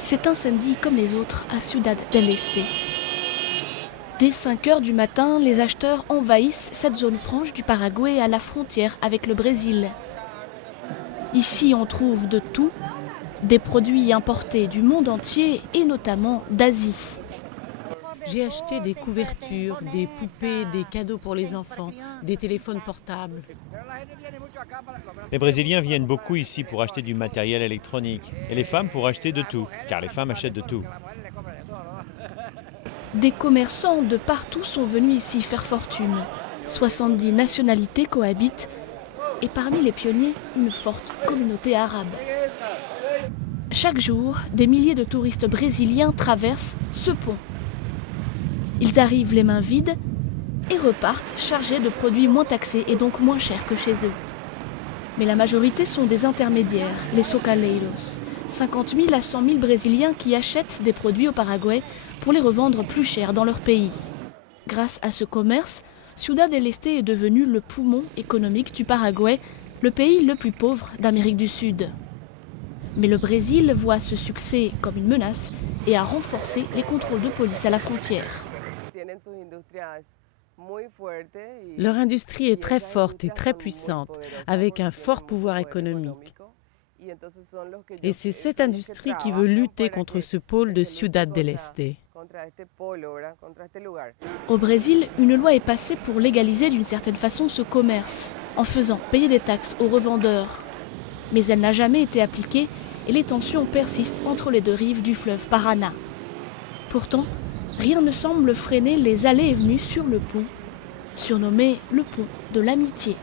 C'est un samedi comme les autres à Ciudad del Este. Dès 5 h du matin, les acheteurs envahissent cette zone franche du Paraguay à la frontière avec le Brésil. Ici, on trouve de tout, des produits importés du monde entier et notamment d'Asie. J'ai acheté des couvertures, des poupées, des cadeaux pour les enfants, des téléphones portables. Les Brésiliens viennent beaucoup ici pour acheter du matériel électronique. Et les femmes pour acheter de tout, car les femmes achètent de tout. Des commerçants de partout sont venus ici faire fortune. 70 nationalités cohabitent et parmi les pionniers, une forte communauté arabe. Chaque jour, des milliers de touristes brésiliens traversent ce pont. Ils arrivent les mains vides et repartent chargés de produits moins taxés et donc moins chers que chez eux. Mais la majorité sont des intermédiaires, les socaleiros. 50 000 à 100 000 Brésiliens qui achètent des produits au Paraguay pour les revendre plus cher dans leur pays. Grâce à ce commerce, Ciudad del Este est devenu le poumon économique du Paraguay, le pays le plus pauvre d'Amérique du Sud. Mais le Brésil voit ce succès comme une menace et a renforcé les contrôles de police à la frontière. Leur industrie est très forte et très puissante, avec un fort pouvoir économique. Et c'est cette industrie qui veut lutter contre ce pôle de Ciudad del Este. Au Brésil, une loi est passée pour légaliser d'une certaine façon ce commerce, en faisant payer des taxes aux revendeurs. Mais elle n'a jamais été appliquée et les tensions persistent entre les deux rives du fleuve Paraná. Pourtant, rien ne semble freiner les allées et venues sur le pont, surnommé le pont de l'amitié.